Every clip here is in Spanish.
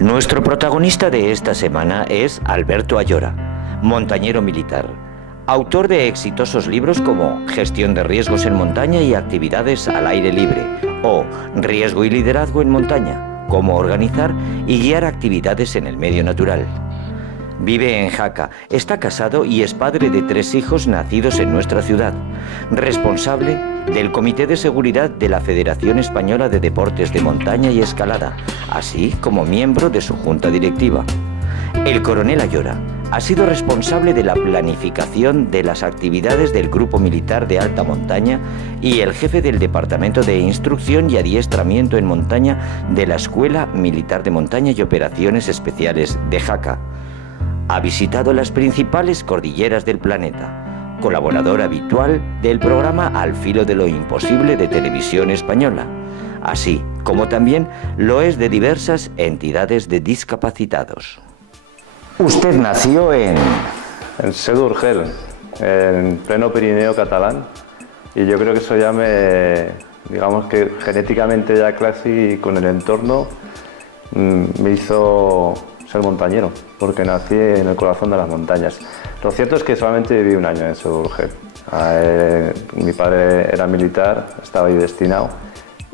Nuestro protagonista de esta semana es Alberto Ayora, montañero militar, autor de exitosos libros como Gestión de riesgos en montaña y actividades al aire libre, o Riesgo y liderazgo en montaña, cómo organizar y guiar actividades en el medio natural. Vive en Jaca, está casado y es padre de 3 hijos nacidos en nuestra ciudad, responsable del Comité de Seguridad de la Federación Española de Deportes de Montaña y Escalada, así como miembro de su junta directiva. El coronel Ayora ha sido responsable de la planificación de las actividades del Grupo Militar de Alta Montaña y el jefe del Departamento de Instrucción y Adiestramiento en Montaña de la Escuela Militar de Montaña y Operaciones Especiales de Jaca. Ha visitado las principales cordilleras del planeta, colaborador habitual del programa Al filo de lo imposible de Televisión Española, así como también lo es de diversas entidades de discapacitados. Usted nació en Seu d'Urgell, en pleno Pirineo catalán, y yo creo que eso ya digamos que genéticamente ya casi con el entorno me hizo ser montañero, porque nací en el corazón de las montañas. Lo cierto es que solamente viví un año en Seu d'Urgell. Mi padre era militar, estaba ahí destinado,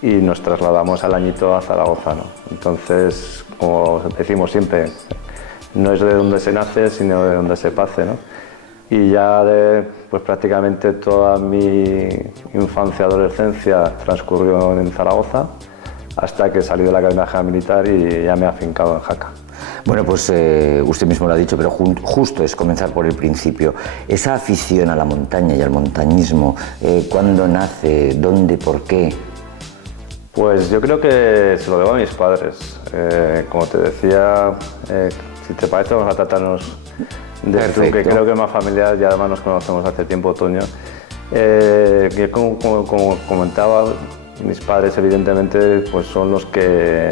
y nos trasladamos al añito a Zaragoza, ¿no? Entonces, como decimos siempre, no es de donde se nace, sino de donde se pase, ¿no? Y ya pues prácticamente toda mi infancia, adolescencia transcurrió en Zaragoza, hasta que salí de la Academia General Militar y ya me he afincado en Jaca. Bueno, pues usted mismo lo ha dicho, pero justo es comenzar por el principio. Esa afición a la montaña y al montañismo, ¿cuándo nace? ¿Dónde? ¿Por qué? Pues yo creo que se lo debo a mis padres. Como te decía, si te parece vamos a tratarnos de esto, que creo que es más familiar y además nos conocemos hace tiempo, Toño. Como comentaba, mis padres evidentemente pues son los que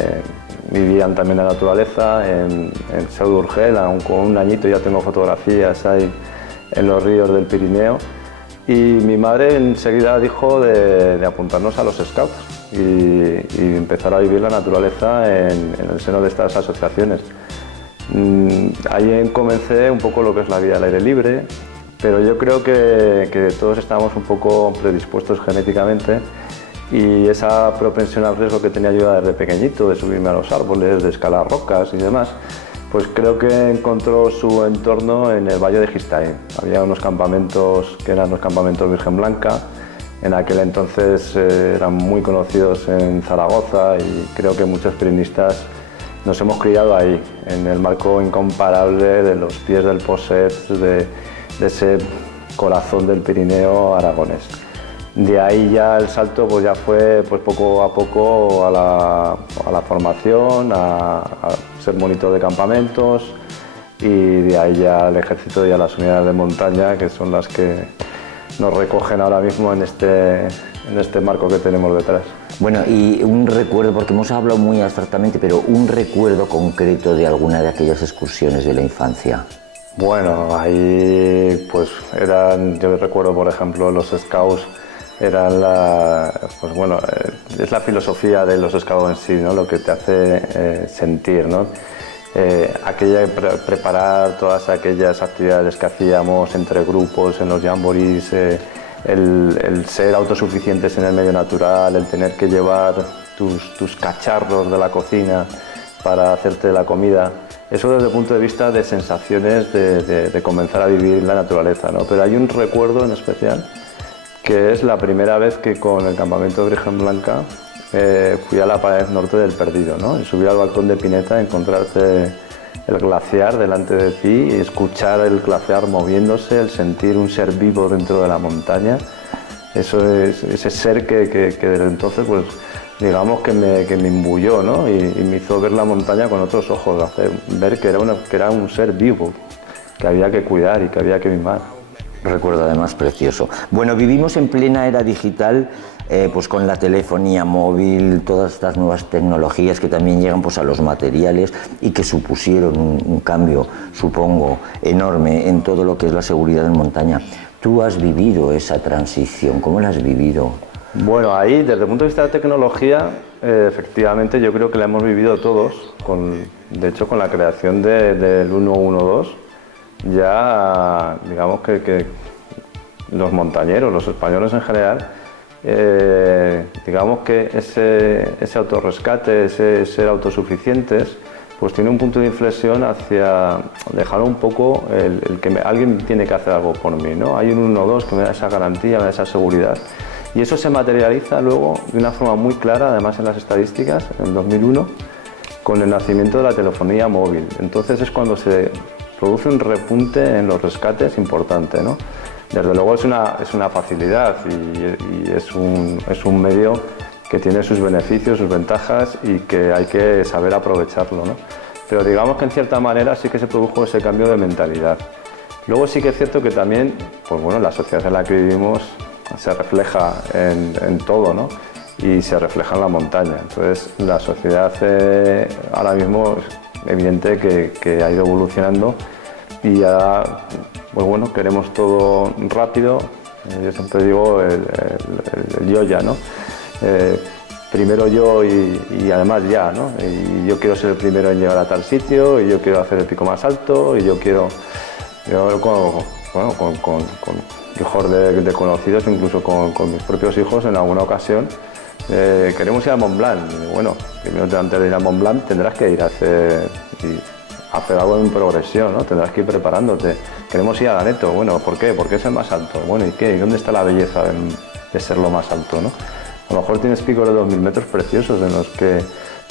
vivían también la naturaleza en Seu d'Urgell, aún con un añito ya tengo fotografías ahí en los ríos del Pirineo, y mi madre enseguida dijo de apuntarnos a los Scouts y empezar a vivir la naturaleza en el seno de estas asociaciones. Ahí comencé un poco lo que es la vida al aire libre, pero yo creo que todos estamos un poco predispuestos genéticamente, y esa propensión al riesgo que tenía yo desde pequeñito, de subirme a los árboles, de escalar rocas y demás, pues creo que encontró su entorno en el Valle de Gistaín. Había unos campamentos que eran los campamentos Virgen Blanca, en aquel entonces eran muy conocidos en Zaragoza, y creo que muchos periodistas nos hemos criado ahí, en el marco incomparable de los pies del Poset, de ese corazón del Pirineo aragonés. De ahí ya el salto pues ya fue pues poco a poco a la formación, a ser monitor de campamentos, y de ahí ya al ejército y a las unidades de montaña, que son las que nos recogen ahora mismo en este marco que tenemos detrás. Bueno, y un recuerdo, porque hemos hablado muy abstractamente, pero un recuerdo concreto de alguna de aquellas excursiones de la infancia. Bueno, ahí pues yo recuerdo por ejemplo los Scouts. Pues bueno, es la filosofía de los Scouts en sí, ¿no? Lo que te hace sentir, ¿no? Preparar todas aquellas actividades que hacíamos entre grupos, en los jamborees, el ser autosuficientes en el medio natural, el tener que llevar tus cacharros de la cocina para hacerte la comida. Eso desde el punto de vista de sensaciones de comenzar a vivir la naturaleza, ¿no? Pero hay un recuerdo en especial, que es la primera vez que con el campamento Virgen Blanca fui a la pared norte del Perdido, ¿no? Y subí al balcón de Pineta, encontrarte el glaciar delante de ti y escuchar el glaciar moviéndose, el sentir un ser vivo dentro de la montaña. Eso es ese ser que desde entonces pues digamos que me imbuyó, ¿no? Y me hizo ver la montaña con otros ojos, ver que era un ser vivo, que había que cuidar y que había que mimar. Recuerdo además precioso. Bueno, vivimos en plena era digital, pues con la telefonía móvil, todas estas nuevas tecnologías que también llegan pues a los materiales y que supusieron un cambio, supongo, enorme en todo lo que es la seguridad en montaña. ¿Tú has vivido esa transición? ¿Cómo la has vivido? Bueno, ahí desde el punto de vista de tecnología efectivamente, yo creo que la hemos vivido todos, de hecho con la creación del 112, ya digamos que los montañeros, los españoles en general, digamos que ese autorrescate, ese ser autosuficientes, pues tiene un punto de inflexión hacia dejar un poco el que alguien tiene que hacer algo por mí, ¿no? Hay un 112 que me da esa garantía, me da esa seguridad. Y eso se materializa luego de una forma muy clara, además en las estadísticas, en el 2001, con el nacimiento de la telefonía móvil. Entonces es cuando se produce un repunte en los rescates importante, ¿no? Desde luego es una facilidad y es un medio que tiene sus beneficios, sus ventajas y que hay que saber aprovecharlo, ¿no? Pero digamos que en cierta manera sí que se produjo ese cambio de mentalidad. Luego sí que es cierto que también, pues bueno, la sociedad en la que vivimos se refleja en todo, ¿no? Y se refleja en la montaña. Entonces la sociedad ahora mismo es evidente que ha ido evolucionando y ya, pues bueno, queremos todo rápido. Yo siempre digo el yo ya, ¿no? Primero yo y además ya, ¿no? Y yo quiero ser el primero en llegar a tal sitio, y yo quiero hacer el pico más alto, y yo con hijos de conocidos, incluso con mis propios hijos, en alguna ocasión, queremos ir a Mont Blanc. Y bueno, primero antes de ir a Mont Blanc tendrás que ir a hacer algo en progresión, ¿no? Tendrás que ir preparándote. Queremos ir a Daneto. Bueno, ¿por qué? Porque es el más alto. Bueno, ¿y qué? ¿Y dónde está la belleza de ser lo más alto, ¿no? A lo mejor tienes picos de 2000 metros preciosos en los que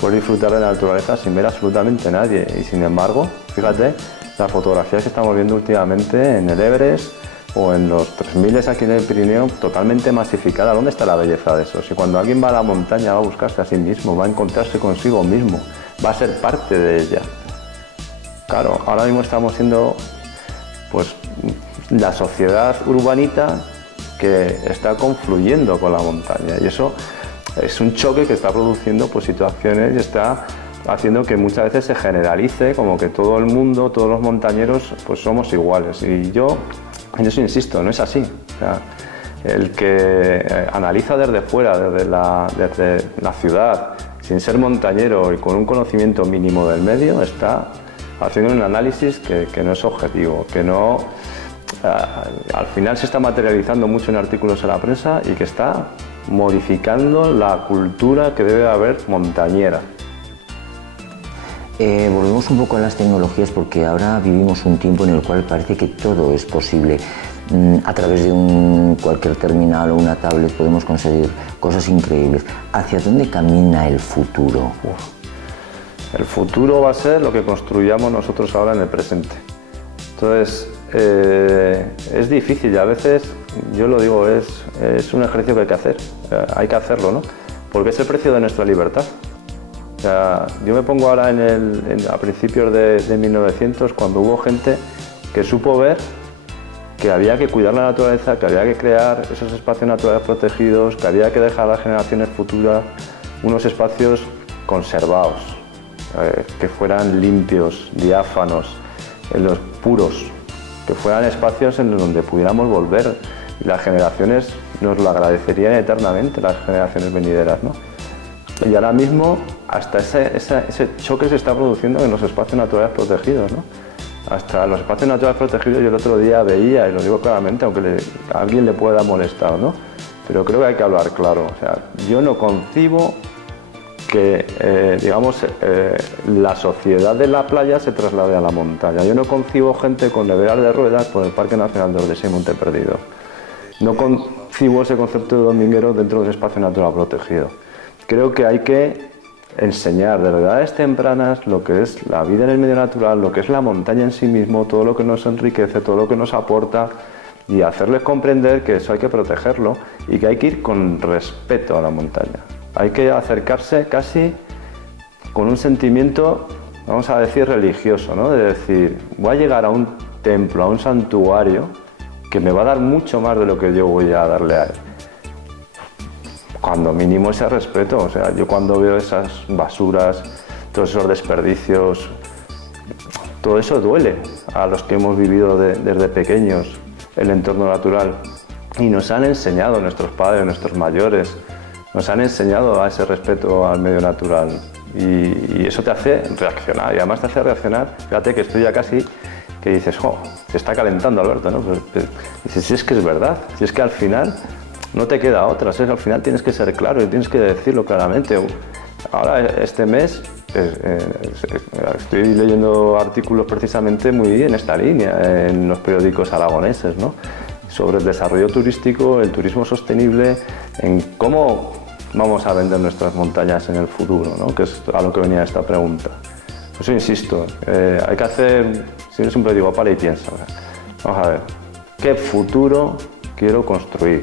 puedes disfrutar de la naturaleza sin ver absolutamente nadie. Y sin embargo, fíjate, las fotografías que estamos viendo últimamente en el Everest o en los 3000 aquí en el Pirineo, totalmente masificada. ¿Dónde está la belleza de eso? Si cuando alguien va a la montaña va a buscarse a sí mismo, va a encontrarse consigo mismo, va a ser parte de ella. Claro, ahora mismo estamos siendo pues la sociedad urbanita que está confluyendo con la montaña, y eso es un choque que está produciendo pues situaciones y está haciendo que muchas veces se generalice como que todo el mundo, todos los montañeros pues somos iguales, y yo en eso insisto, no es así. O sea, el que analiza desde fuera, desde la ciudad, sin ser montañero y con un conocimiento mínimo del medio, está haciendo un análisis que no es objetivo, que no, al final se está materializando mucho en artículos en la prensa y que está modificando la cultura que debe haber montañera. Volvemos un poco a las tecnologías, porque ahora vivimos un tiempo en el cual parece que todo es posible. A través de cualquier terminal o una tablet podemos conseguir cosas increíbles. ¿Hacia dónde camina el futuro? El futuro va a ser lo que construyamos nosotros ahora en el presente. Entonces, es difícil y a veces, yo lo digo, es un ejercicio que hay que hacer. Hay que hacerlo, ¿no? Porque es el precio de nuestra libertad. O sea, yo me pongo ahora a principios de 1900, cuando hubo gente que supo ver que había que cuidar la naturaleza, que había que crear esos espacios naturales protegidos, que había que dejar a las generaciones futuras unos espacios conservados, que fueran limpios, diáfanos, los puros, que fueran espacios en donde pudiéramos volver, y las generaciones nos lo agradecerían eternamente, las generaciones venideras, ¿no? Y ahora mismo hasta ese choque se está produciendo en los espacios naturales protegidos, ¿no? Hasta los espacios naturales protegidos yo el otro día veía, y lo digo claramente, aunque a alguien le pueda molestar, ¿no? Pero creo que hay que hablar claro. O sea, yo no concibo que, la sociedad de la playa se traslade a la montaña. Yo no concibo gente con neveras de ruedas por el Parque Nacional de Ordesa y Monte Perdido. No concibo ese concepto de dominguero dentro del espacio natural protegido. Creo que hay que enseñar de edades tempranas lo que es la vida en el medio natural, lo que es la montaña en sí mismo, todo lo que nos enriquece, todo lo que nos aporta, y hacerles comprender que eso hay que protegerlo y que hay que ir con respeto a la montaña. Hay que acercarse casi con un sentimiento, vamos a decir, religioso, ¿no? De decir, voy a llegar a un templo, a un santuario que me va a dar mucho más de lo que yo voy a darle a él. Cuando mínimo ese respeto. O sea, yo cuando veo esas basuras, todos esos desperdicios, todo eso duele a los que hemos vivido desde pequeños el entorno natural, y nos han enseñado nuestros padres, nuestros mayores, nos han enseñado a ese respeto al medio natural y eso te hace reaccionar y además te hace reaccionar, fíjate que estoy ya casi, que dices, oh, se está calentando Alberto, ¿no? Pues, dices, si es que es verdad, si es que al final no te queda otra, si es que al final tienes que ser claro y tienes que decirlo claramente. Ahora este mes estoy leyendo artículos precisamente muy en esta línea, en los periódicos aragoneses, ¿no? Sobre el desarrollo turístico, el turismo sostenible, en cómo vamos a vender nuestras montañas en el futuro, ¿no? Que es a lo que venía esta pregunta. Por eso insisto, hay que hacer, yo siempre digo, para y piensa. Vamos a ver, ¿qué futuro quiero construir?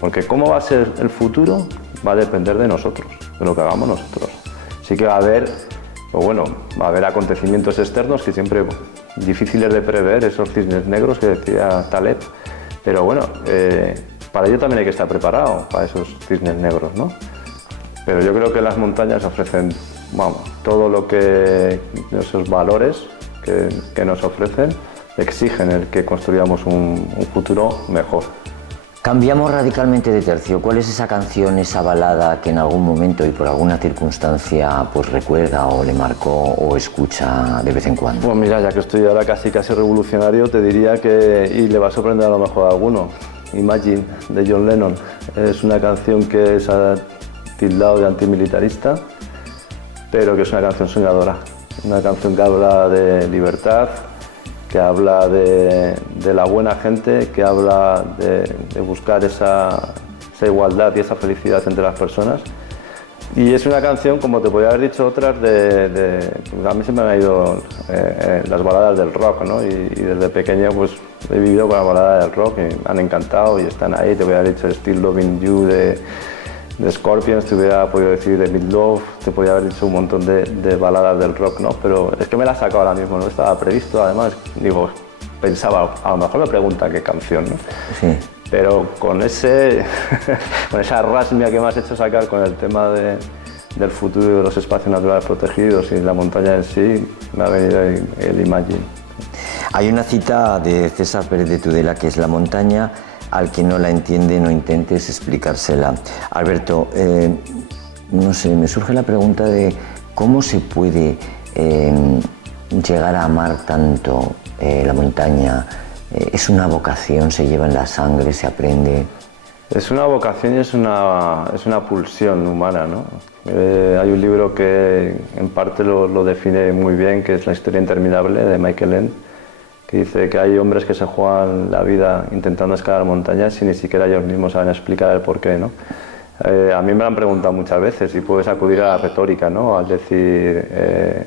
Porque cómo va a ser el futuro va a depender de nosotros, de lo que hagamos nosotros. Sí que va a haber, pues bueno, va a haber acontecimientos externos que siempre difíciles de prever, esos cisnes negros que decía Taleb, pero bueno, para ello también hay que estar preparado, para esos cisnes negros, ¿no? Pero yo creo que las montañas ofrecen, vamos, todo lo que, esos valores que nos ofrecen, exigen el que construyamos un futuro mejor. Cambiamos radicalmente de tercio. ¿Cuál es esa canción, esa balada que en algún momento y por alguna circunstancia pues recuerda o le marcó o escucha de vez en cuando? Pues mira, ya que estoy ahora casi revolucionario, te diría que, y le va a sorprender a lo mejor a alguno, Imagine, de John Lennon. Es una canción que se ha tildado de antimilitarista, pero que es una canción soñadora. Una canción que habla de libertad, que habla de la buena gente, que habla de buscar esa igualdad y esa felicidad entre las personas. Y es una canción, como te podría haber dicho otras, a mí se me han ido las baladas del rock, ¿no? Y desde pequeño pues he vivido con las baladas del rock y me han encantado y están ahí. Te podría haber dicho Still Loving You de Scorpions, te hubiera podido decir de Meatloaf, te podría haber dicho un montón de baladas del rock, ¿no? Pero es que me la he sacado ahora mismo, no estaba previsto, además, digo, pensaba, a lo mejor me pregunta qué canción, ¿no? Sí. Pero con con esa rasmia que me has hecho sacar con el tema del futuro de los espacios naturales protegidos y la montaña en sí, me ha venido el Imagine. Hay una cita de César Pérez de Tudela que es: la montaña, al que no la entiende, no intentes explicársela. Alberto, no sé, me surge la pregunta de cómo se puede llegar a amar tanto la montaña. ¿Es una vocación, se lleva en la sangre, se aprende? Es una vocación y es una pulsión humana, ¿no? Hay un libro que en parte lo define muy bien, que es La historia interminable, de Michael Ende, que dice que hay hombres que se juegan la vida intentando escalar montañas y ni siquiera ellos mismos saben explicar el porqué, ¿no? A mí me lo han preguntado muchas veces y puedes acudir a la retórica, ¿no? Al decir,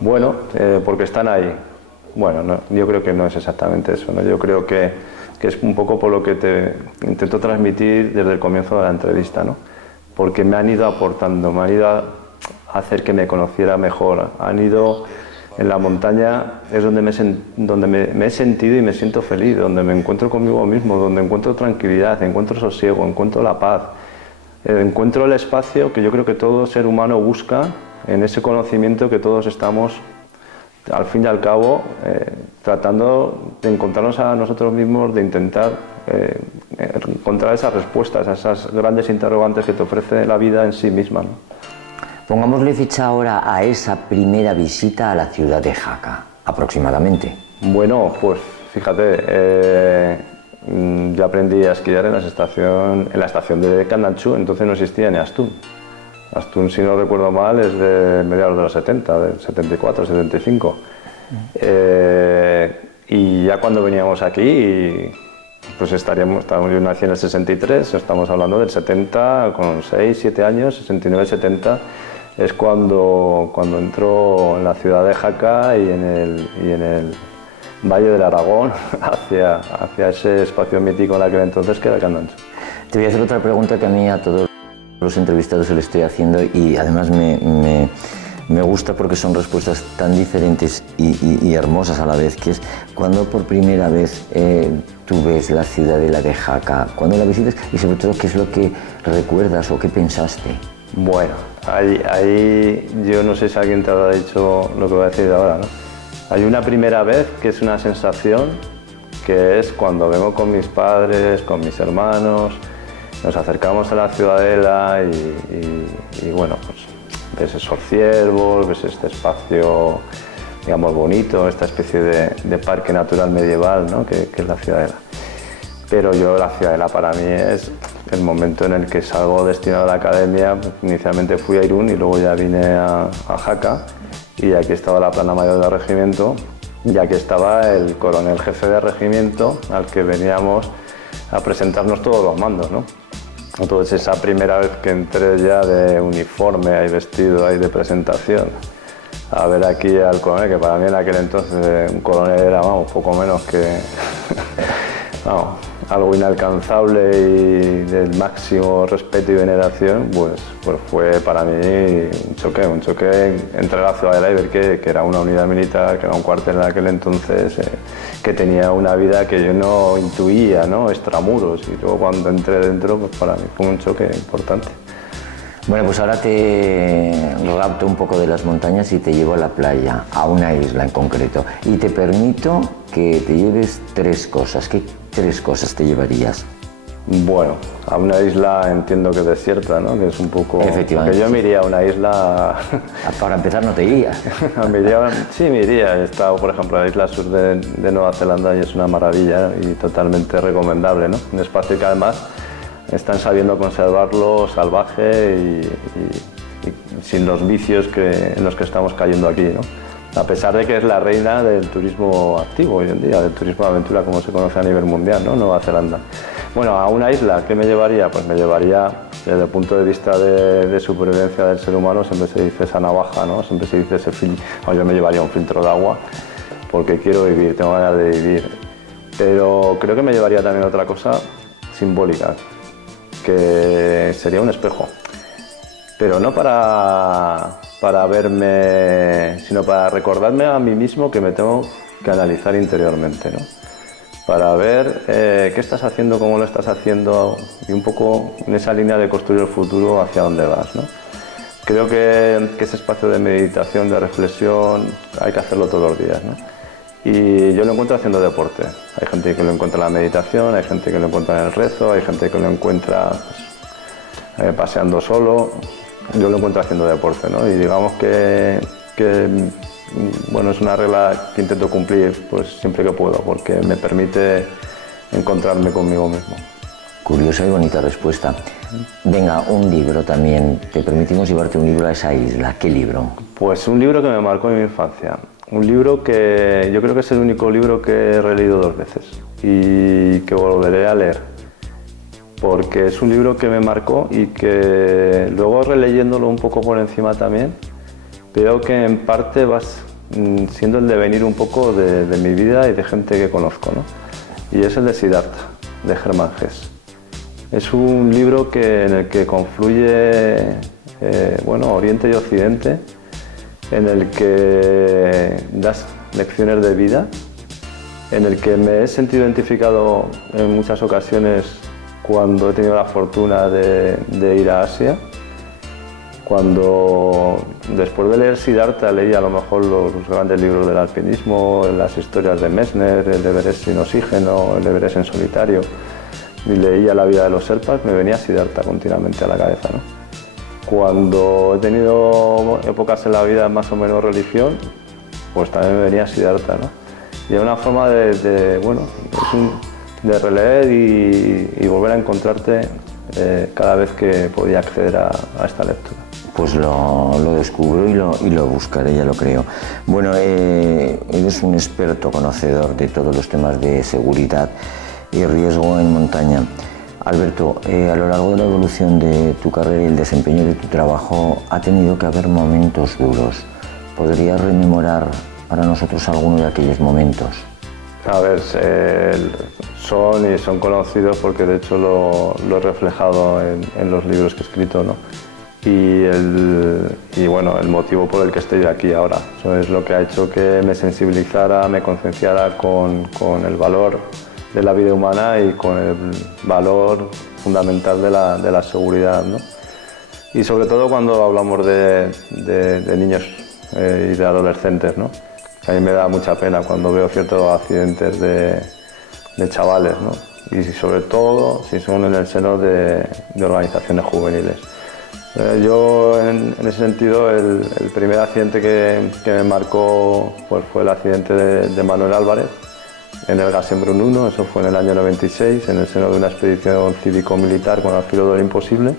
bueno, porque están ahí. Bueno, no, yo creo que no es exactamente eso, ¿no? Yo creo que es un poco por lo que te intento transmitir desde el comienzo de la entrevista, ¿no? Porque me han ido aportando, me han ido a hacer que me conociera mejor, han ido... En la montaña es donde me he sentido y me siento feliz, donde me encuentro conmigo mismo, donde encuentro tranquilidad, encuentro sosiego, encuentro la paz, encuentro el espacio que yo creo que todo ser humano busca, en ese conocimiento que todos estamos, al fin y al cabo, tratando de encontrarnos a nosotros mismos, de intentar encontrar esas respuestas a esas grandes interrogantes que te ofrece la vida en sí misma, ¿no? Pongámosle fecha ahora a esa primera visita a la ciudad de Jaca, aproximadamente. Bueno, pues fíjate, yo aprendí a esquiar en la estación de Candanchú, entonces no existía ni Astún. Astún, si no recuerdo mal, es de mediados de los 70, del 74, 75. Y ya cuando veníamos aquí, pues yo nací en el 63, estamos hablando del 70, con 6, 7 años, 69, 70, es cuando entró en la ciudad de Jaca y en el Valle del Aragón hacia ese espacio mítico en aquel entonces que era Candanchú. Te voy a hacer otra pregunta que a mí a todos los entrevistados se lo estoy haciendo y además me gusta porque son respuestas tan diferentes y hermosas a la vez, que es cuando por primera vez tú ves la ciudadela de Jaca, cuando la visitas y sobre todo qué es lo que recuerdas o qué pensaste. Bueno, ahí yo no sé si alguien te habrá dicho lo que voy a decir ahora, ¿no? Hay una primera vez que es una sensación que es cuando vengo con mis padres, con mis hermanos Nos acercamos a la Ciudadela y bueno, pues ves esos ciervos, ves este espacio, digamos, bonito, esta especie de parque natural medieval, ¿no? que es la Ciudadela. Pero la Ciudadela para mí es el momento en el que salgo destinado a la academia. Inicialmente fui a Irún y luego ya vine a Jaca, y aquí estaba la plana mayor del regimiento, y aquí estaba el coronel jefe de regimiento al que veníamos a presentarnos todos los mandos, ¿no? Entonces esa primera vez que entré ya de uniforme, ahí vestido, ahí de presentación, a ver aquí al coronel, que para mí en aquel entonces un coronel era, vamos, poco menos que vamos, algo inalcanzable y del máximo respeto y veneración, pues fue para mí un choque entre la Ciudadela y ver que era una unidad militar, que era un cuartel en aquel entonces, que tenía una vida que yo no intuía, ¿no? Extramuros, y luego cuando entré dentro, pues para mí fue un choque importante. Bueno, pues ahora te rapto un poco de las montañas y te llevo a la playa, a una isla en concreto, y te permito que te lleves 3 cosas. ¿Qué 3 cosas te llevarías? Bueno, a una isla entiendo que desierta, ¿no? Que es un poco... Efectivamente. Que yo me iría a una isla... Para empezar, no te irías. Sí, me iría. He estado, por ejemplo, en la isla sur de Nueva Zelanda y es una maravilla y totalmente recomendable, ¿no? Un espacio que además están sabiendo conservarlo salvaje y sin los vicios en los que estamos cayendo aquí, ¿no? A pesar de que es la reina del turismo activo hoy en día, del turismo de aventura como se conoce a nivel mundial, ¿no? Nueva Zelanda. Bueno, a una isla, ¿qué me llevaría? Pues me llevaría, desde el punto de vista de supervivencia del ser humano, siempre se dice esa navaja, ¿no? Siempre se dice ese filtro. Yo me llevaría un filtro de agua porque quiero vivir, tengo ganas de vivir. Pero creo que me llevaría también otra cosa simbólica, que sería un espejo. Pero no para verme, sino para recordarme a mí mismo que me tengo que analizar interiormente, ¿no? Para ver qué estás haciendo, cómo lo estás haciendo y un poco en esa línea de construir el futuro hacia dónde vas, ¿no? Creo que ese espacio de meditación, de reflexión, hay que hacerlo todos los días, ¿no? Y yo lo encuentro haciendo deporte. Hay gente que lo encuentra en la meditación, hay gente que lo encuentra en el rezo, hay gente que lo encuentra pues, paseando solo. Yo lo encuentro haciendo deporte, ¿no? Y digamos que bueno, es una regla que intento cumplir pues siempre que puedo, porque me permite encontrarme conmigo mismo. Curiosa y bonita respuesta. Venga, un libro también. Te permitimos llevarte un libro a esa isla. ¿Qué libro? Pues un libro que me marcó en mi infancia. Un libro que yo creo que es el único libro que he releído 2 veces y que volveré a leer, porque es un libro que me marcó y que luego releyéndolo un poco por encima también, veo que en parte vas siendo el devenir un poco de mi vida y de gente que conozco, ¿no? Y es el de Siddhartha, de Germán Hesse. Es un libro en el que confluye bueno, Oriente y Occidente, en el que das lecciones de vida, en el que me he sentido identificado en muchas ocasiones cuando he tenido la fortuna de ir a Asia, cuando después de leer Siddhartha leí a lo mejor los grandes libros del alpinismo, las historias de Messner, el Everest sin oxígeno, el Everest en solitario, y leía la vida de los Sherpas, me venía Siddhartha continuamente a la cabeza, ¿no? Cuando he tenido épocas en la vida más o menos religión, pues también me venía Siddhartha, ¿no? Y es una forma bueno, de releer y volver a encontrarte cada vez que podía acceder a esta lectura. Pues lo descubro y lo buscaré, ya lo creo. Bueno, eres un experto conocedor de todos los temas de seguridad y riesgo en montaña. Alberto, a lo largo de la evolución de tu carrera y el desempeño de tu trabajo ha tenido que haber momentos duros. ¿Podrías rememorar para nosotros alguno de aquellos momentos? A ver, son conocidos porque de hecho lo he reflejado en los libros que he escrito, ¿no? Y bueno, el motivo por el que estoy aquí ahora. Eso es lo que ha hecho que me sensibilizara, me concienciara con el valor de la vida humana y con el valor fundamental de la seguridad, ¿no? Y sobre todo cuando hablamos de niños y de adolescentes, ¿no? A mí me da mucha pena cuando veo ciertos accidentes de chavales, ¿no? y sobre todo si son en el seno de organizaciones juveniles. Yo en ese sentido el primer accidente que me marcó pues, fue el accidente de Manuel Álvarez en el Gassenbrunn 1, eso fue en el año 96, en el seno de una expedición cívico-militar con Al-filo de lo imposible,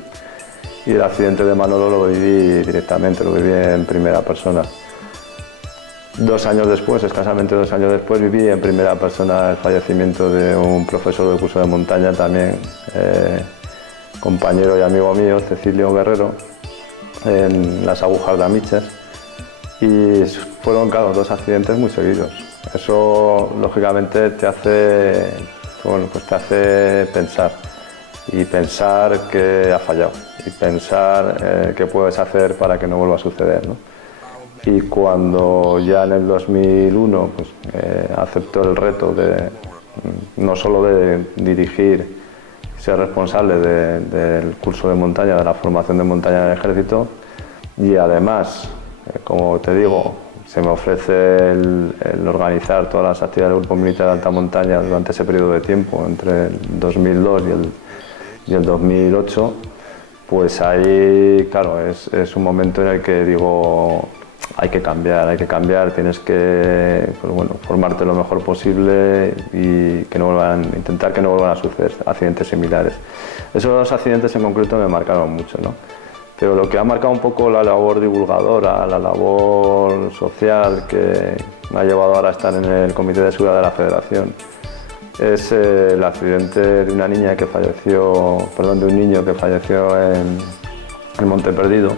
y el accidente de Manolo lo viví directamente, lo viví en primera persona. 2 años después, escasamente 2 años después, viví en primera persona el fallecimiento de un profesor del curso de montaña, también compañero y amigo mío, Cecilio Guerrero, en las Agujas de Amiches, y fueron, claro, 2 accidentes muy seguidos. Eso, lógicamente, te hace pensar, y pensar que ha fallado, y pensar qué puedes hacer para que no vuelva a suceder, ¿no? Y cuando ya en el 2001 pues, aceptó el reto de no solo de dirigir, ser responsable del curso de montaña, de la formación de montaña en el ejército, y además, como te digo, se me ofrece el organizar todas las actividades del grupo militar de alta montaña durante ese periodo de tiempo, entre el 2002 y el 2008, pues ahí, claro, es un momento en el que digo, hay que cambiar, tienes que pues bueno, formarte lo mejor posible y intentar que no vuelvan a suceder accidentes similares. Esos 2 accidentes en concreto me marcaron mucho, ¿no? Pero lo que ha marcado un poco la labor divulgadora, la labor social que me ha llevado ahora a estar en el Comité de Seguridad de la Federación, es el accidente de un niño que falleció en Monte Perdido,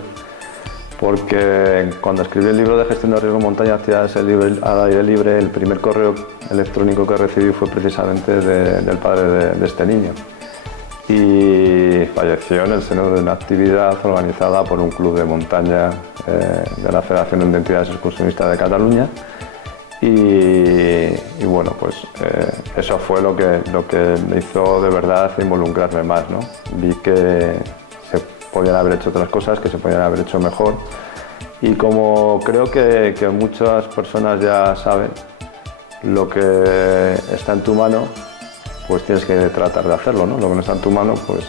porque cuando escribí el libro de gestión de riesgo en montaña, actividades al aire libre, el primer correo electrónico que recibí fue precisamente del padre de este niño. Y falleció en el seno de una actividad organizada por un club de montaña de la Federación de Entidades Excursionistas de Cataluña. Y bueno, pues eso fue lo que me hizo de verdad involucrarme más, ¿no? Vi que se podían haber hecho otras cosas, que se podían haber hecho mejor. Y como creo que muchas personas ya saben lo que está en tu mano, pues tienes que tratar de hacerlo, ¿no? Lo que no está en tu mano, pues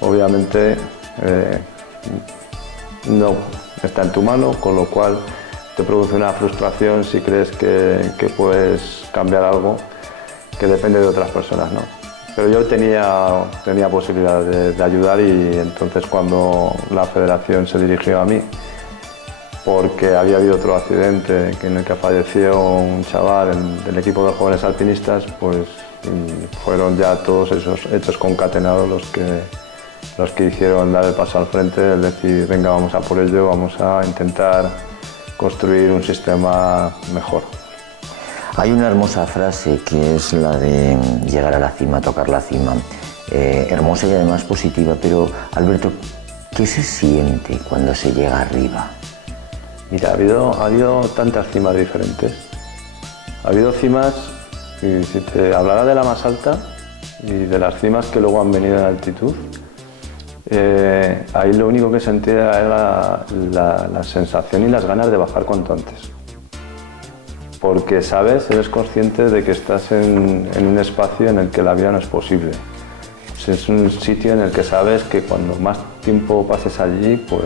obviamente no está en tu mano, con lo cual te produce una frustración si crees que puedes cambiar algo que depende de otras personas, ¿no? Pero yo tenía posibilidad de ayudar, y entonces cuando la federación se dirigió a mí, porque había habido otro accidente en el que falleció un chaval del equipo de jóvenes alpinistas, pues fueron ya todos esos hechos concatenados los que hicieron dar el paso al frente, es decir, venga, vamos a por ello, vamos a intentar construir un sistema mejor. Hay una hermosa frase que es la de llegar a la cima, tocar la cima, hermosa y además positiva, pero Alberto, ¿qué se siente cuando se llega arriba? Mira, ha habido tantas cimas diferentes. Ha habido cimas, y si te hablara de la más alta y de las cimas que luego han venido en altitud, ahí lo único que sentía era la sensación y las ganas de bajar cuanto antes. Porque eres consciente de que estás en un espacio en el que la vida no es posible. Es un sitio en el que sabes que cuando más tiempo pases allí, pues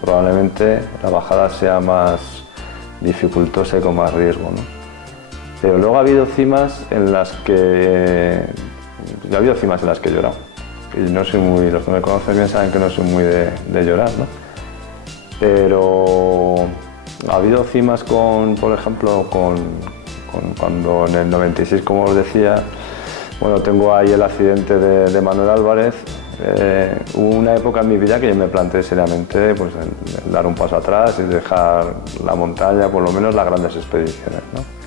probablemente la bajada sea más dificultosa y con más riesgo, ¿no? Pero luego ha habido cimas en las que he llorado. Y no soy los que me conocen bien saben que no soy muy de llorar, ¿no? Pero ha habido cimas por ejemplo, cuando en el 96, como os decía, bueno, tengo ahí el accidente de Manuel Álvarez. Hubo una época en mi vida que yo me planteé seriamente pues, en dar un paso atrás y dejar la montaña, por lo menos las grandes expediciones, ¿no?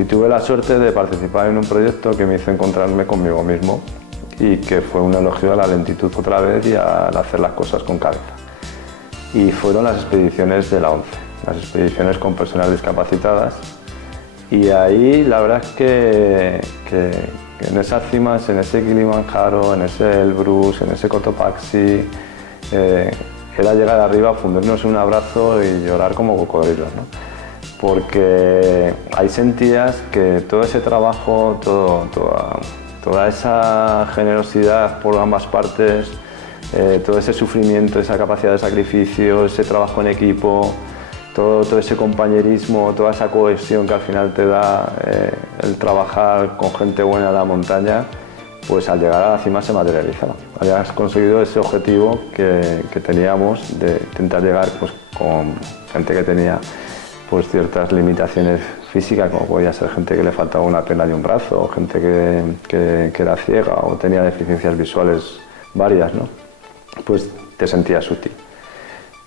Y tuve la suerte de participar en un proyecto que me hizo encontrarme conmigo mismo y que fue un elogio a la lentitud otra vez y al hacer las cosas con cabeza. Y fueron las expediciones de la ONCE, las expediciones con personas discapacitadas. Y ahí la verdad es que en esas cimas, en ese Kilimanjaro, en ese Elbrus, en ese Cotopaxi, era llegar arriba, fundirnos en un abrazo y llorar como cocodrilos, ¿no? Porque ahí sentías que todo ese trabajo, toda esa generosidad por ambas partes, todo ese sufrimiento, esa capacidad de sacrificio, ese trabajo en equipo, todo ese compañerismo, toda esa cohesión que al final te da el trabajar con gente buena en la montaña, pues al llegar a la cima se materializaba. Habías conseguido ese objetivo que teníamos de intentar llegar pues, con gente que tenía pues, ciertas limitaciones físicas, como podía ser gente que le faltaba una pierna y un brazo, o gente que era ciega o tenía deficiencias visuales varias, ¿no? Pues te sentías útil.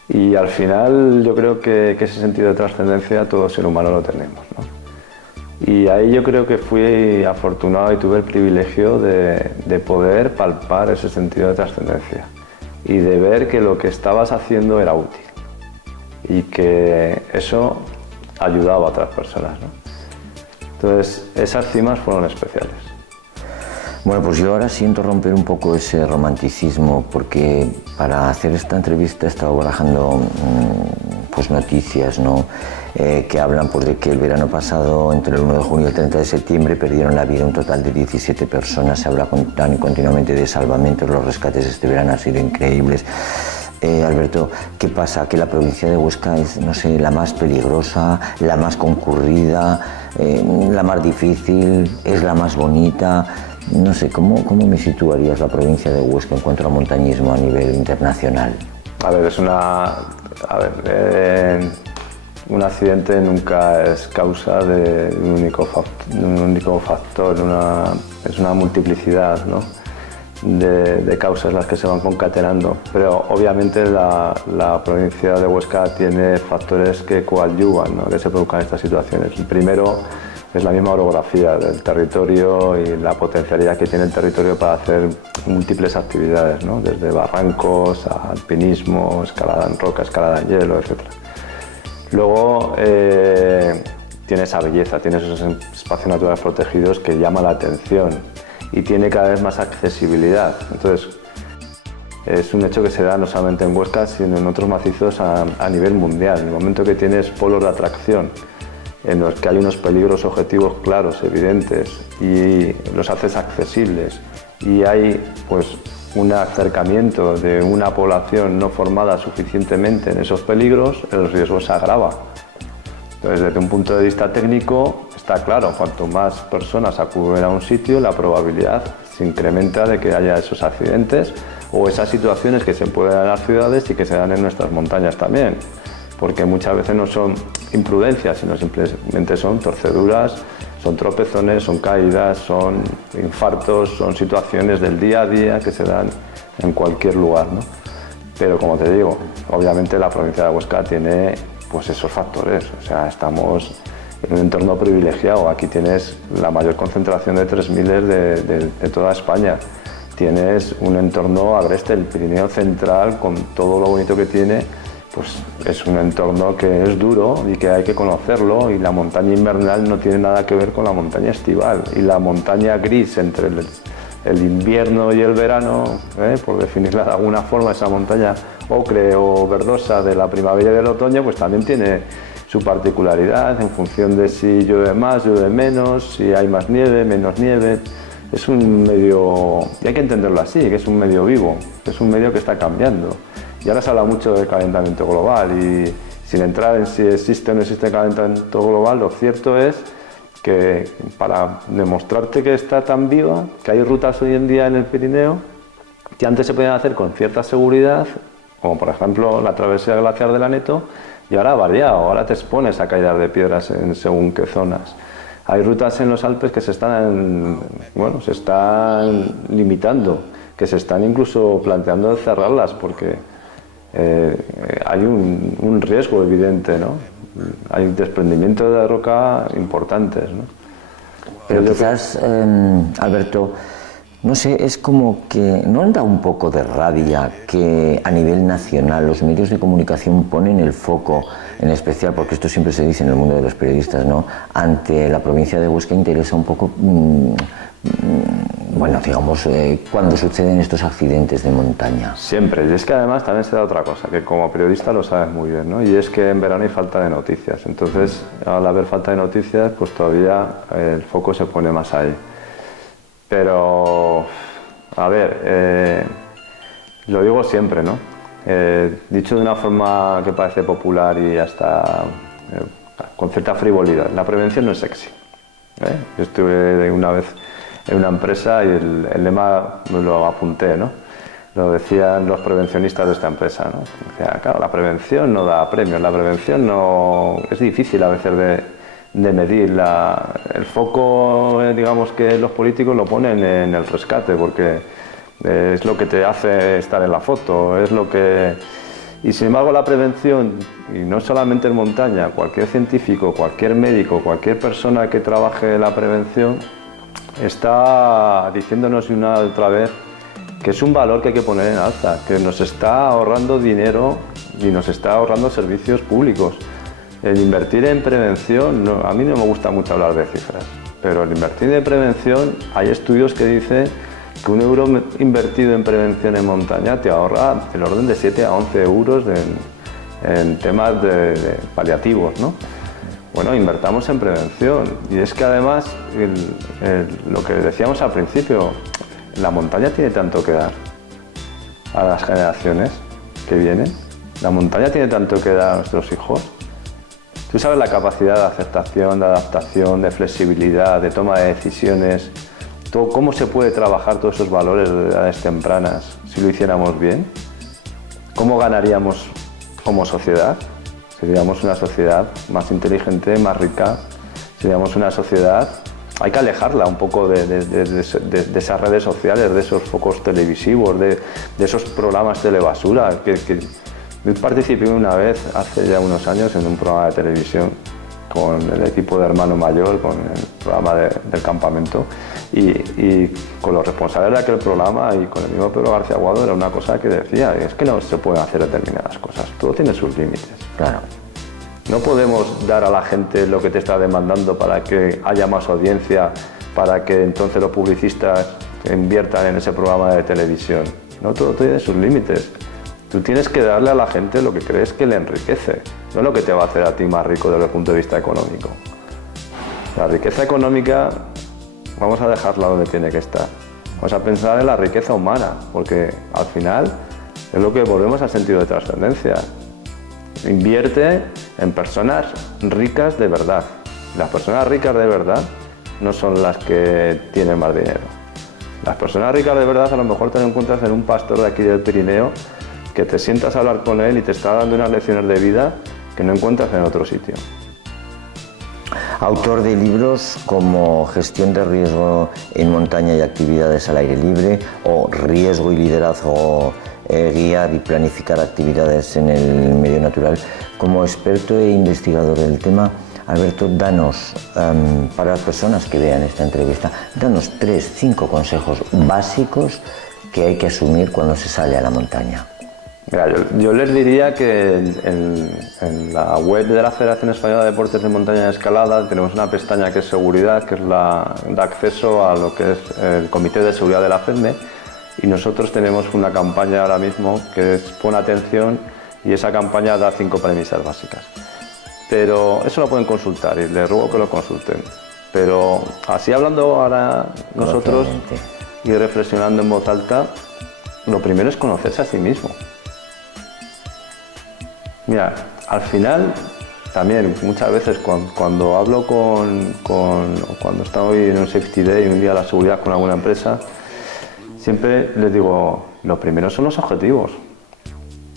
Y al final yo creo que ese sentido de trascendencia todo ser humano lo tenemos, ¿no? Y ahí yo creo que fui afortunado y tuve el privilegio de poder palpar ese sentido de trascendencia y de ver que lo que estabas haciendo era útil y que eso ayudaba a otras personas, ¿no? Entonces esas cimas fueron especiales. Bueno, pues yo ahora siento romper un poco ese romanticismo porque para hacer esta entrevista he estado barajando pues noticias, ¿no? Que hablan pues, de que el verano pasado, entre el 1 de junio y el 30 de septiembre, perdieron la vida un total de 17 personas. Se habla continuamente de salvamentos, los rescates este verano han sido increíbles. Alberto, ¿qué pasa? Que la provincia de Huesca es, no sé, la más peligrosa, la más concurrida, la más difícil, es la más bonita. No sé, ¿cómo me situarías la provincia de Huesca en cuanto a montañismo a nivel internacional? A ver, un accidente nunca es causa de un único factor, es una multiplicidad, ¿no? de causas las que se van concatenando, pero obviamente la provincia de Huesca tiene factores que coadyuvan, ¿no? que se produzcan estas situaciones. El primero es la misma orografía del territorio y la potencialidad que tiene el territorio para hacer múltiples actividades, ¿no? Desde barrancos a alpinismo, escalada en roca, escalada en hielo, etc. Luego tiene esa belleza, tiene esos espacios naturales protegidos que llaman la atención y tiene cada vez más accesibilidad. Entonces, es un hecho que se da no solamente en Huesca, sino en otros macizos a nivel mundial. En el momento que tienes polos de atracción en los que hay unos peligros objetivos claros, evidentes, y los haces accesibles, y hay pues, un acercamiento de una población no formada suficientemente en esos peligros, el riesgo se agrava. Entonces, desde un punto de vista técnico, está claro, cuanto más personas acuden a un sitio, la probabilidad se incrementa de que haya esos accidentes o esas situaciones que se pueden dar en las ciudades y que se dan en nuestras montañas también, porque muchas veces no son imprudencias, sino simplemente son torceduras, son tropezones, son caídas, son infartos, son situaciones del día a día que se dan en cualquier lugar, ¿no? Pero como te digo, obviamente la provincia de Huesca tiene pues esos factores, o sea, estamos en un entorno privilegiado. Aquí tienes la mayor concentración de 3000 de toda España. Tienes un entorno agreste, el Pirineo Central, con todo lo bonito que tiene, pues es un entorno que es duro y que hay que conocerlo, y la montaña invernal no tiene nada que ver con la montaña estival, y la montaña gris entre el invierno y el verano, por definirla de alguna forma, esa montaña ocre o verdosa de la primavera y del otoño, pues también tiene su particularidad en función de si llueve más, llueve menos, si hay más nieve, menos nieve. Es un medio, y hay que entenderlo así, que es un medio vivo, es un medio que está cambiando. Y ahora se habla mucho del calentamiento global, y sin entrar en si existe o no existe calentamiento global, lo cierto es que para demostrarte que está tan viva, que hay rutas hoy en día en el Pirineo que antes se podían hacer con cierta seguridad, como por ejemplo la travesía glaciar del Aneto, y ahora ha variado, ahora te expones a caídas de piedras en según qué zonas. Hay rutas en los Alpes que se están limitando, que se están incluso planteando cerrarlas porque hay un riesgo evidente, ¿no? Hay desprendimientos de roca importantes, ¿no? Pero quizás, Alberto, no sé, es como que ¿no anda un poco de rabia que a nivel nacional los medios de comunicación ponen el foco, en especial, porque esto siempre se dice en el mundo de los periodistas, ¿no? Ante la provincia de Huesca interesa un poco, cuando suceden estos accidentes de montaña? Siempre, y es que además también se da otra cosa, que como periodista lo sabes muy bien, ¿no? Y es que en verano hay falta de noticias, entonces al haber falta de noticias, pues todavía el foco se pone más ahí. Pero, a ver, lo digo siempre, ¿no? Dicho de una forma que parece popular y hasta con cierta frivolidad, la prevención no es sexy. Yo estuve una vez en una empresa y el lema me lo apunté, ¿no? Lo decían los prevencionistas de esta empresa, ¿no? Decía, claro, la prevención no da premios, la prevención no... es difícil a veces de medir. El foco, digamos, que los políticos lo ponen en el rescate, porque es lo que te hace estar en la foto, es lo que... Y sin embargo la prevención, y no solamente en montaña, cualquier científico, cualquier médico, cualquier persona que trabaje en la prevención, está diciéndonos una y otra vez que es un valor que hay que poner en alza, que nos está ahorrando dinero y nos está ahorrando servicios públicos. El invertir en prevención, a mí no me gusta mucho hablar de cifras, pero el invertir en prevención, hay estudios que dicen que un euro invertido en prevención en montaña te ahorra el orden de 7 a 11 euros en temas de paliativos, ¿no? Bueno, invertamos en prevención. Y es que además, lo que decíamos al principio, la montaña tiene tanto que dar a las generaciones que vienen. La montaña tiene tanto que dar a nuestros hijos. Tú sabes la capacidad de aceptación, de adaptación, de flexibilidad, de toma de decisiones, todo, cómo se puede trabajar todos esos valores de edades tempranas si lo hiciéramos bien. ¿Cómo ganaríamos como sociedad? Seríamos una sociedad más inteligente, más rica. Seríamos una sociedad... Hay que alejarla un poco de esas redes sociales, de esos focos televisivos, de esos programas telebasura. Yo participé una vez, hace ya unos años, en un programa de televisión con el equipo de Hermano Mayor, con el programa del campamento, y con los responsables de aquel programa y con el mismo Pedro García Aguado, era una cosa que decía, es que no se pueden hacer determinadas cosas, todo tiene sus límites. Claro. No podemos dar a la gente lo que te está demandando para que haya más audiencia, para que entonces los publicistas inviertan en ese programa de televisión. No, todo tiene sus límites. Tú tienes que darle a la gente lo que crees que le enriquece, no lo que te va a hacer a ti más rico desde el punto de vista económico. La riqueza económica, vamos a dejarla donde tiene que estar. Vamos a pensar en la riqueza humana, porque al final es lo que volvemos al sentido de trascendencia. Invierte en personas ricas de verdad. Las personas ricas de verdad no son las que tienen más dinero. Las personas ricas de verdad a lo mejor te lo encuentras en un pastor de aquí del Pirineo que te sientas a hablar con él y te está dando unas lecciones de vida que no encuentras en otro sitio. Autor de libros como Gestión de riesgo en montaña y actividades al aire libre o Riesgo y liderazgo, guiar y planificar actividades en el medio natural. Como experto e investigador del tema, Alberto, danos, para las personas que vean esta entrevista, danos 3-5 consejos básicos que hay que asumir cuando se sale a la montaña. Mira, yo les diría que en la web de la Federación Española de Deportes de Montaña y Escalada tenemos una pestaña que es seguridad, que da acceso a lo que es el Comité de Seguridad de la FEDME, y nosotros tenemos una campaña ahora mismo que es Pon atención, y esa campaña da 5 premisas básicas. Pero eso lo pueden consultar y les ruego que lo consulten. Pero así hablando ahora nosotros y reflexionando en voz alta, lo primero es conocerse a sí mismo. Mira, al final, también muchas veces cuando hablo cuando estoy en un safety day, un día de la seguridad con alguna empresa, siempre les digo, lo primero son los objetivos.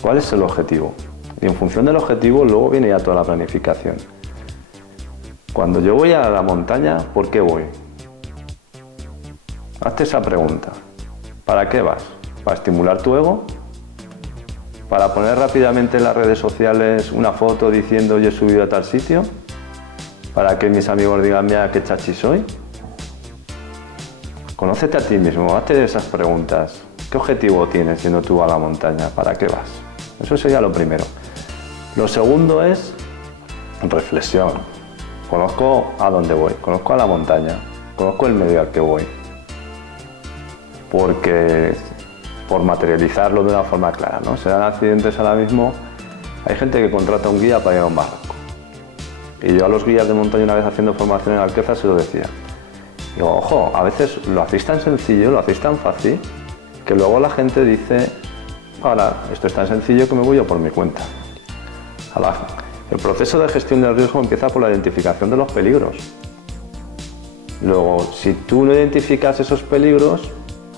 ¿Cuál es el objetivo? Y en función del objetivo luego viene ya toda la planificación. Cuando yo voy a la montaña, ¿por qué voy? Hazte esa pregunta. ¿Para qué vas? ¿Para estimular tu ego? ¿Para poner rápidamente en las redes sociales una foto diciendo yo he subido a tal sitio? ¿Para que mis amigos digan, mira, qué chachi soy? Conócete a ti mismo, hazte esas preguntas. ¿Qué objetivo tienes yendo tú a la montaña? ¿Para qué vas? Eso sería lo primero. Lo segundo es reflexión. Conozco a dónde voy, conozco a la montaña, conozco el medio al que voy. Porque, por materializarlo de una forma clara, ¿no? Se dan accidentes ahora mismo, hay gente que contrata un guía para ir a un barranco. Y yo a los guías de montaña, una vez haciendo formación en Alqueza, se lo decía. Digo, ojo, a veces lo hacéis tan sencillo, lo hacéis tan fácil, que luego la gente dice, ahora, esto es tan sencillo que me voy yo por mi cuenta. El proceso de gestión del riesgo empieza por la identificación de los peligros. Luego, si tú no identificas esos peligros,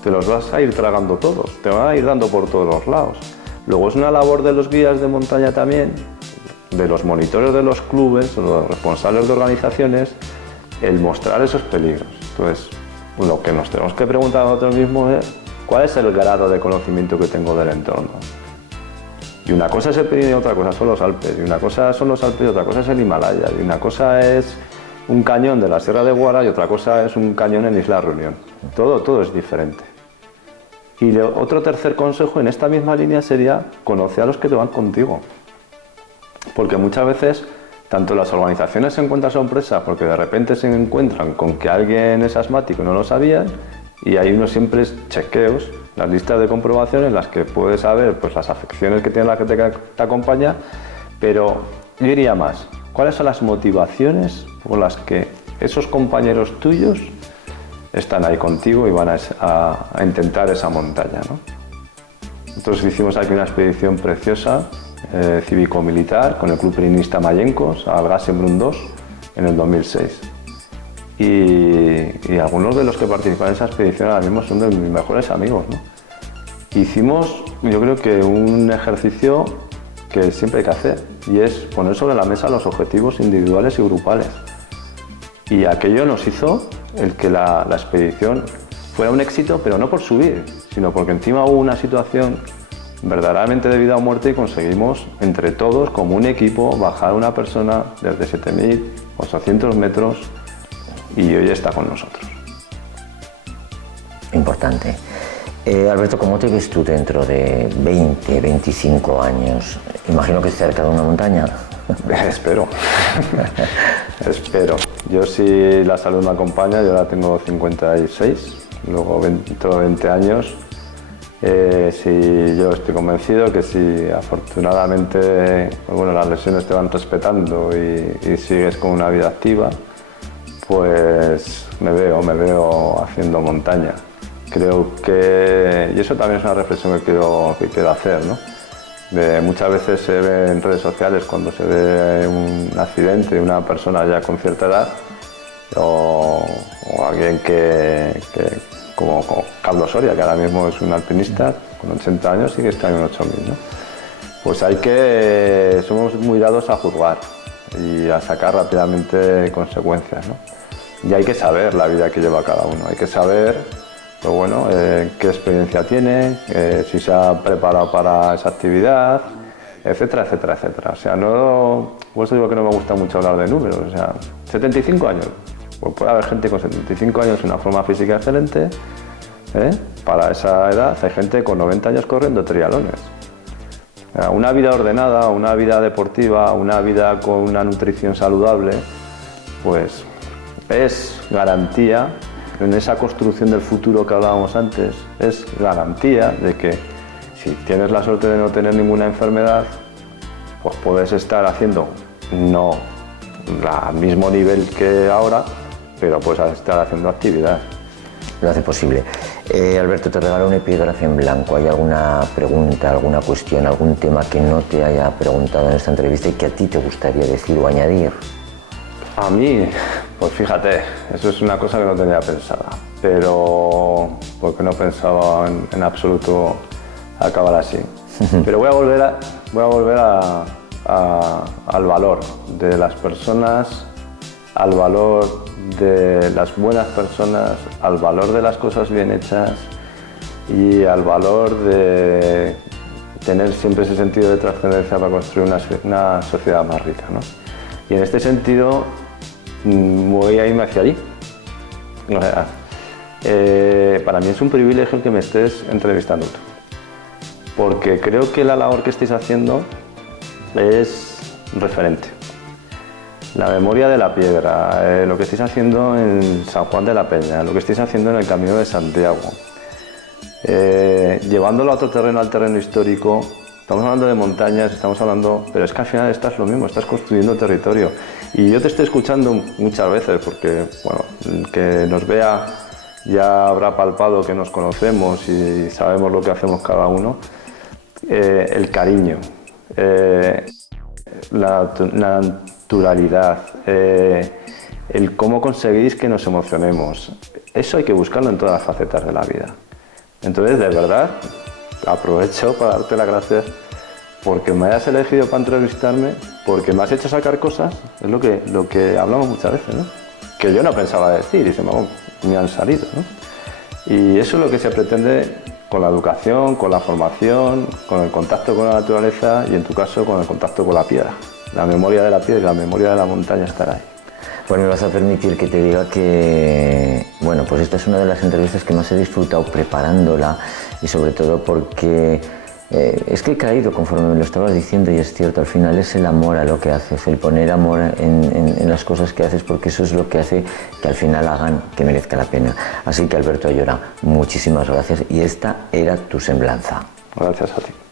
te los vas a ir tragando todos, te van a ir dando por todos los lados. Luego es una labor de los guías de montaña también, de los monitores de los clubes, o los responsables de organizaciones, el mostrar esos peligros. Entonces, lo que nos tenemos que preguntar a nosotros mismos es ¿cuál es el grado de conocimiento que tengo del entorno? Y una cosa es el Pirineo, otra cosa son los Alpes, y una cosa son los Alpes y otra cosa es el Himalaya, y una cosa es un cañón de la Sierra de Guara y otra cosa es un cañón en Isla Reunión. Todo es diferente. Y otro tercer consejo en esta misma línea sería conocer a los que te van contigo. Porque muchas veces, tanto las organizaciones se encuentran sorpresas porque de repente se encuentran con que alguien es asmático y no lo sabían, y hay unos siempre chequeos, las listas de comprobación en las que puedes saber pues, las afecciones que tiene la gente que te acompaña, pero yo diría más, ¿cuáles son las motivaciones por las que esos compañeros tuyos están ahí contigo y van a intentar esa montaña, ¿no? Nosotros hicimos aquí una expedición preciosa, cívico-militar, con el Club Pirinista Mallencos, al Gassenbrunn 2, en el 2006. Y algunos de los que participan en esa expedición ahora mismo son de mis mejores amigos, ¿no? Hicimos, yo creo que un ejercicio que siempre hay que hacer, y es poner sobre la mesa los objetivos individuales y grupales. Y aquello nos hizo el que la expedición fuera un éxito, pero no por subir, sino porque encima hubo una situación verdaderamente de vida o muerte y conseguimos entre todos, como un equipo, bajar a una persona desde 7.800 metros y hoy está con nosotros. Importante. Alberto, ¿cómo te ves tú dentro de 20, 25 años? Imagino que cerca de una montaña. Espero. Espero. Yo, si la salud me acompaña, yo ahora tengo 56, luego dentro de 20 años, si yo estoy convencido que si afortunadamente pues bueno, las lesiones te van respetando y sigues con una vida activa, pues me veo haciendo montaña. Creo que, y eso también es una reflexión que quiero hacer, ¿no? Muchas veces se ve en redes sociales cuando se ve un accidente de una persona ya con cierta edad o alguien que como Carlos Soria, que ahora mismo es un alpinista con 80 años y que está en 8.000, ¿no? Pues somos muy dados a juzgar y a sacar rápidamente consecuencias, ¿no? Y hay que saber la vida que lleva cada uno, hay que saber pues bueno, qué experiencia tiene, si se ha preparado para esa actividad, etcétera, etcétera, etcétera. O sea, por eso digo que no me gusta mucho hablar de números. O sea, 75 años, pues puede haber gente con 75 años en una forma física excelente, para esa edad hay gente con 90 años corriendo triatlones. Una vida ordenada, una vida deportiva, una vida con una nutrición saludable, pues es garantía. En esa construcción del futuro que hablábamos antes, es garantía de que si tienes la suerte de no tener ninguna enfermedad, pues puedes estar haciendo, no al mismo nivel que ahora, pero puedes estar haciendo actividad. Lo hace posible. Alberto, te regalo un epígrafe en blanco. ¿Hay alguna pregunta, alguna cuestión, algún tema que no te haya preguntado en esta entrevista y que a ti te gustaría decir o añadir? A mí, pues fíjate, eso es una cosa que no tenía pensada, pero porque no pensaba en absoluto acabar así. Pero voy a volver al valor de las personas, al valor de las buenas personas, al valor de las cosas bien hechas y al valor de tener siempre ese sentido de trascendencia para construir una sociedad más rica, ¿no? Y en este sentido voy a irme hacia allí. O sea, para mí es un privilegio que me estés entrevistando tú, porque creo que la labor que estáis haciendo es referente. La memoria de la piedra, lo que estáis haciendo en San Juan de la Peña, lo que estáis haciendo en el Camino de Santiago, llevándolo a otro terreno, al terreno histórico. Estamos hablando de montañas, pero es que al final estás lo mismo, estás construyendo territorio. Y yo te estoy escuchando muchas veces porque, bueno, que nos vea ya habrá palpado que nos conocemos y sabemos lo que hacemos cada uno. El cariño, la naturalidad, el cómo conseguís que nos emocionemos. Eso hay que buscarlo en todas las facetas de la vida. Entonces, de verdad, aprovecho para darte las gracias porque me hayas elegido para entrevistarme, porque me has hecho sacar cosas, es lo que hablamos muchas veces, ¿no? Que yo no pensaba decir y me han salido, ¿no? Y eso es lo que se pretende con la educación, con la formación, con el contacto con la naturaleza y en tu caso con el contacto con la piedra. La memoria de la piedra y la memoria de la montaña estará ahí. Pues me vas a permitir que te diga que, bueno, pues esta es una de las entrevistas que más he disfrutado preparándola y sobre todo porque es que he caído conforme me lo estabas diciendo y es cierto, al final es el amor a lo que haces, el poner amor en las cosas que haces porque eso es lo que hace que al final hagan que merezca la pena. Así que Alberto Ayora, muchísimas gracias y esta era tu semblanza. Gracias a ti.